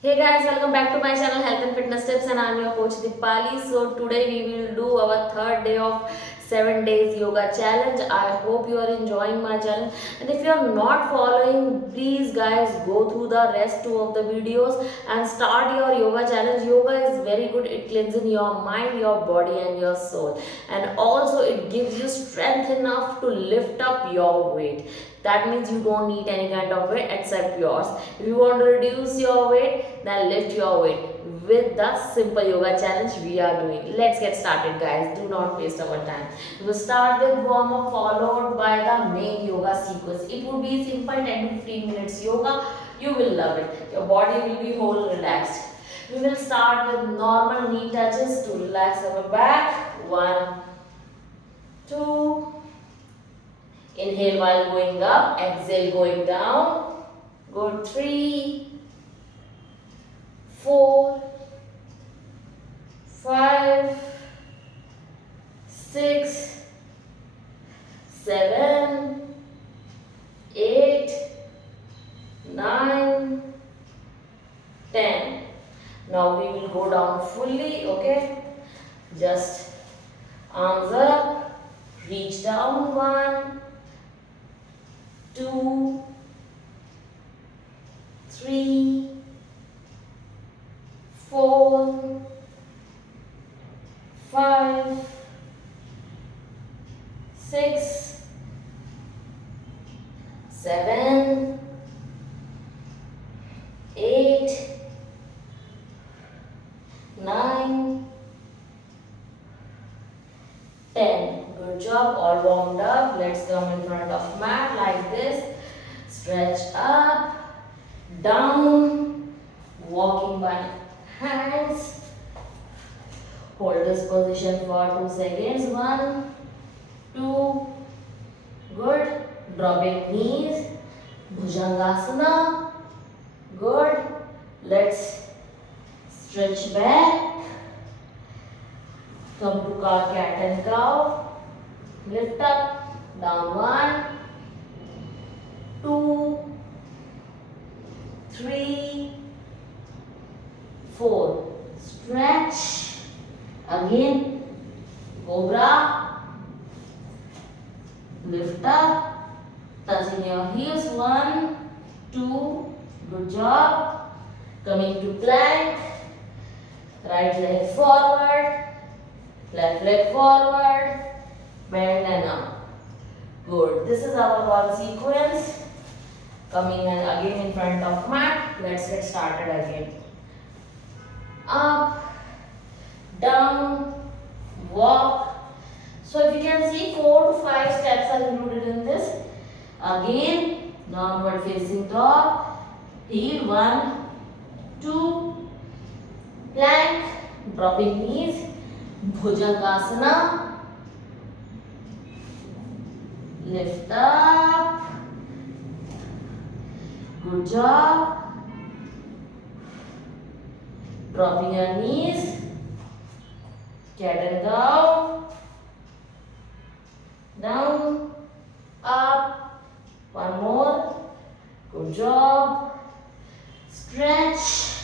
Hey guys, welcome back to my channel Health and Fitness Tips, and I'm your coach Dipali. So today we will do our third day of 7 days yoga challenge. I hope you are enjoying my challenge, and if you are not following, please guys go through the rest two of the videos and start your yoga challenge. Yoga is very good. It cleanses your mind, your body and your soul, and also it gives you strength enough to lift up your weight. That means you don't need any kind of weight except yours. If you want to reduce your weight, then lift your weight with the simple yoga challenge we are doing. Let's get started guys. Do not waste our time. We will start with warm up followed by the main yoga sequence. It will be simple 10 to 15 minutes yoga. You will love it. Your body will be whole relaxed. We will start with normal knee touches to relax our back. 1, 2, inhale while going up, exhale going down. Good. 3, 4, 5, 6, 7, 8, 9, 10. Now we will go down fully, okay? Just arms up, reach down. 1, 2, 3, 4, 5, 6, 7, 8, 9, 10. Good job. All warmed up. Let's come in front of mat like this. Stretch up, down, walking by hands. Hold this position for 2 seconds. 1, 2. Good. Dropping knees. Bhujangasana. Good. Let's stretch back. Come to cat and cow. Lift up. Down. 1, 2, 3, 4. Stretch. Again. Cobra. Lift up. Touching your heels. 1, 2. Good job. Coming to plank. Right leg forward. Left leg forward. Bend and up. Good. This is our one sequence. Coming and again in front of mat. Let's get started again. Up, down, walk. So if you can see, 4 to 5 steps are included in this. Again, downward facing dog. Heel. 1, 2. Plank. Dropping knees. Bhujangasana. Lift up. Good job. Dropping your knees. Cat and cow. Down. Up. One more. Good job. Stretch.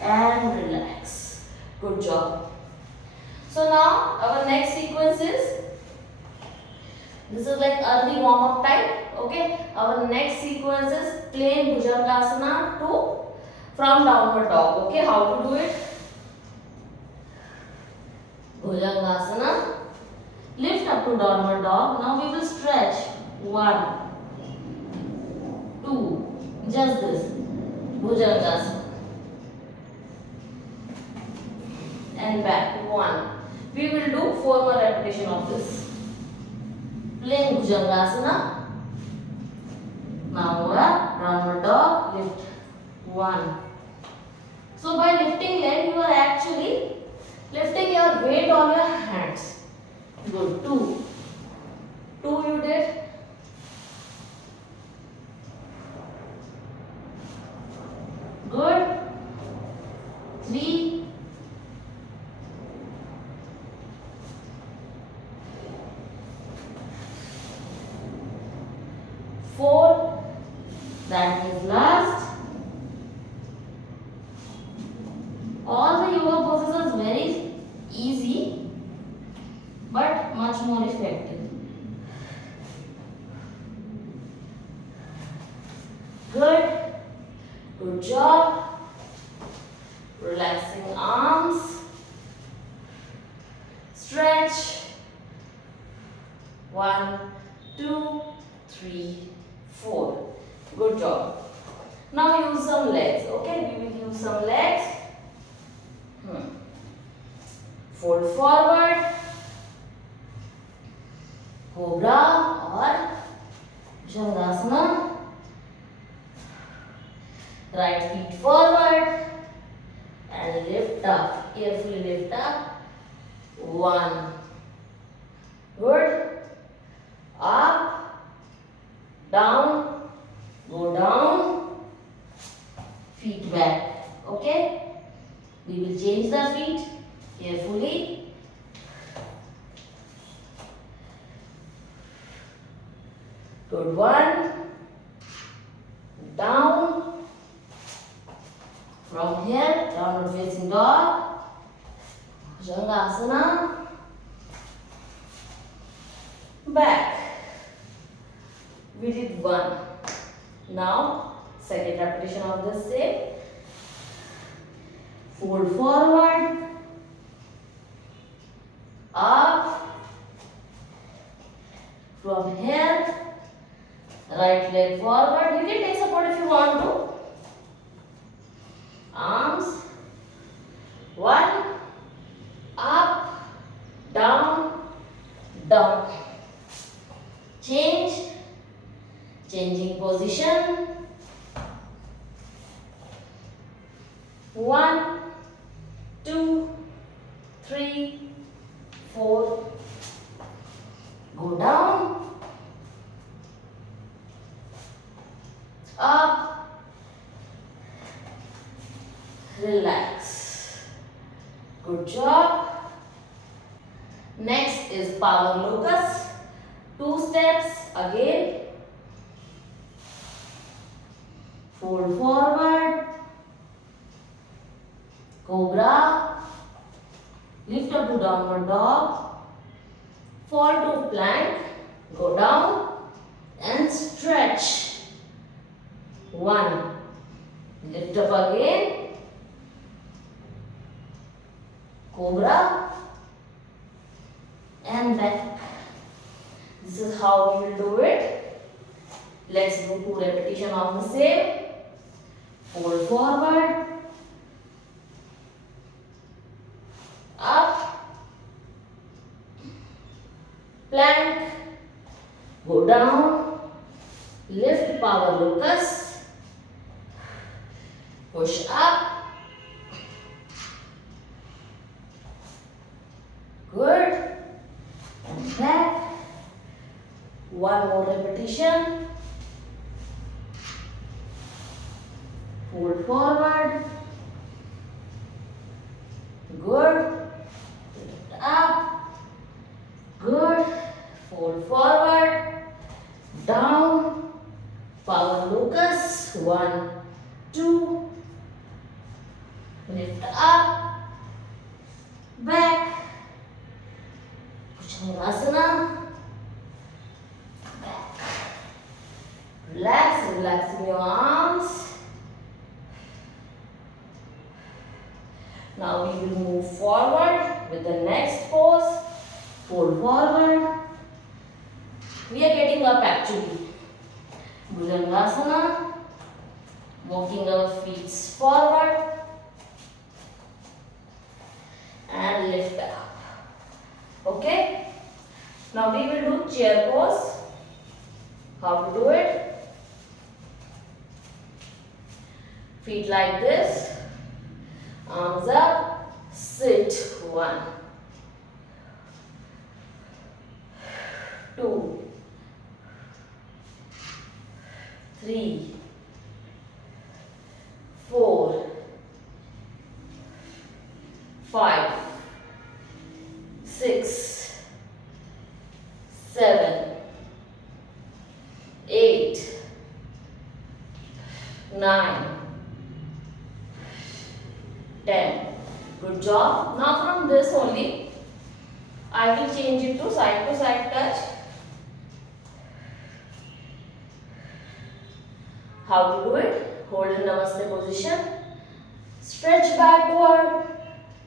And relax. Good job. So now our next sequence is, this is like early warm up time. Okay. Our next sequence is plain Bhujangasana to from downward dog. Okay. How to do it? Bhujangasana. Lift up to downward dog. Now we will stretch. 1, 2. Just this. Bhujangasana. And back. 1. We will do 4 more repetition of this. Plain Bhujangasana. Now up, downward dog, lift. 1. So by lifting leg, you are actually lifting your weight on your hands. Good. 2. 2 you did. Good. 3. 4. That is last. Good job. Relaxing arms. Stretch. 1, 2, 3, 4. Good job. Now use some legs. Okay, we will use some legs. Fold forward. Cobra or Bhujangasana. Right feet forward and lift up. Carefully lift up. 1. Good. Up. Down. Go down. Feet back. Okay. We will change the feet carefully. Good one. Down. From here, downward facing dog. Bhujangasana. Back. We did 1. Now, second repetition of the same. Fold forward. Up. From here, right leg forward. You can take support if you want to. Arms. 1. Up. Down. Down. Change. Changing position. 1, 2, 3, 4. Go down. Up. Relax. Good job. Next is power locust. 2 steps again. Fold forward. Cobra. Lift up to downward dog. Fall to plank. Go down and stretch. 1. Lift up again. Cobra and back. This is how we will do it. Let's do 2 repetitions of the same. Fold forward. Up. Plank. Go down. Lift power locust. Push up. Good. And back. 1 more repetition. Fold forward. Good. Lift up. Good. Fold forward. Down. Power locust. 1, 2. Lift up. Back. Bhujangasana. Back. Relax. Relaxing your arms. Now we will move forward with the next pose. Fold forward. We are getting up actually. Bhujangasana. Walking our feet forward. And lift up. Okay. Now we will do chair pose. How to do it? Feet like this. Arms up, sit. 1, 2, 3, 4, 5, 6, 7, 8, 9, 10. Good job. Now from this only, I will change it to side touch. How to do it? hold in Namaste position, stretch backward,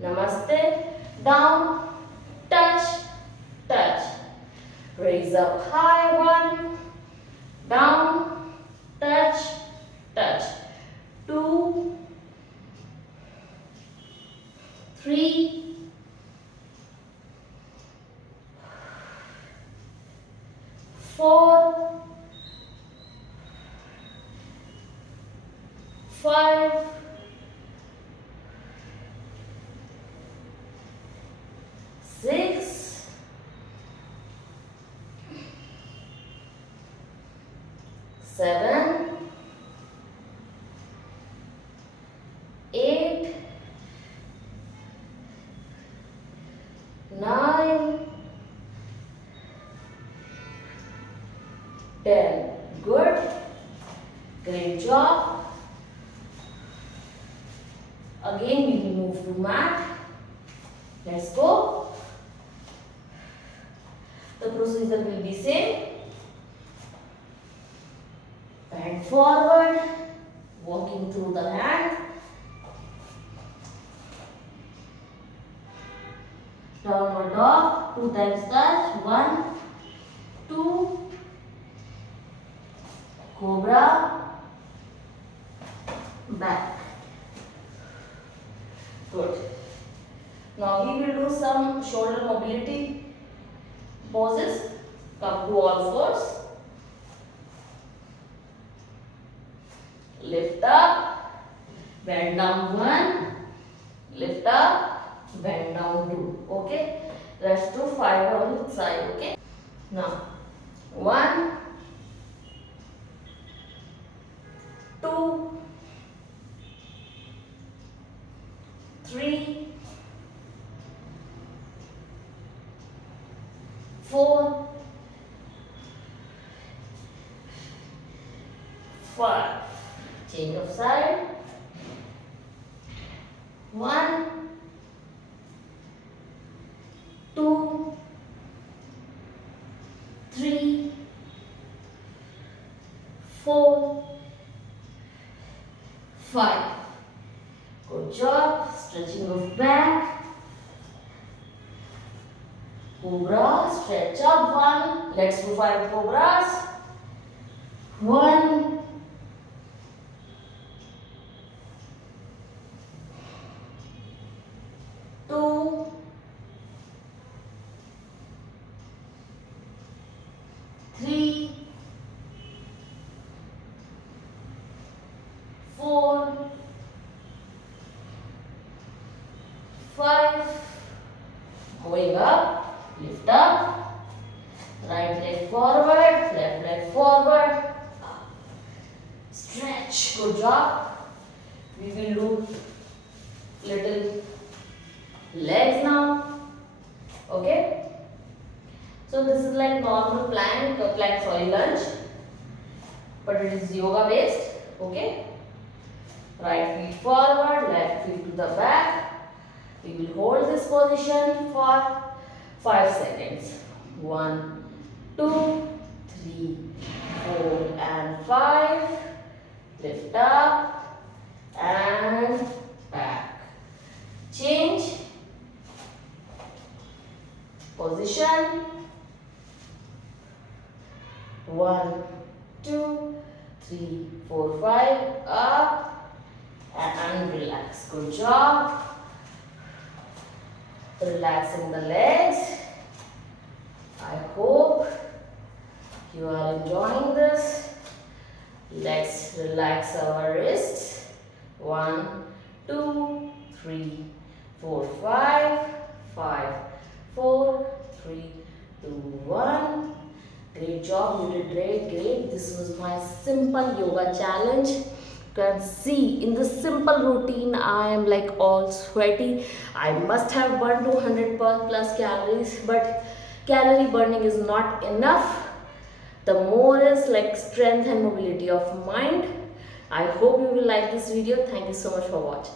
Namaste, down, touch, touch, raise up high, 1, down, touch, touch, 2, 3, 4, 5, 6, 7, 8, 9, 10. Good. Great job. Again we will move to mat. Let's go. The procedure will be same. Bend forward, walking through the hand. Downward dog, 2 times touch, 1, 2, cobra, back. Good. Now we will do some shoulder mobility poses. Come to all fours. Lift up, bend down 1, lift up, bend down 2. Okay. Rest to 5 on each side. Okay. Now 1, 2, 3, 4, 5. Change of side. 1, 2, 3, 4, 5. Good job. Stretching of back. Cobra. Stretch up 1. Let's do 5 cobras. 1, 2, 3, 4, 5. Going up, lift up, right leg forward, left leg forward, up. Stretch. Good job. We will do little legs now. Okay. So this is like normal lunge, but it is yoga based. Okay. Right feet forward, left feet to the back. We will hold this position for 5 seconds. 1, 2, 3, 4 and 5. Lift up and back. Change position. 1, 2, 3, 4, 5. Up and relax. Good job. Relaxing the legs. I hope you are enjoying this. Let's relax our wrists. 1, 2, 3, 4, 5. 5, 4, 3, 2, 1. Great job. You did great. This was my simple yoga challenge. You can see in this simple routine I am like all sweaty. I must have burned 200 plus calories, but calorie burning is not enough. The more is like strength and mobility of mind. I hope you will like this video. Thank you so much for watching.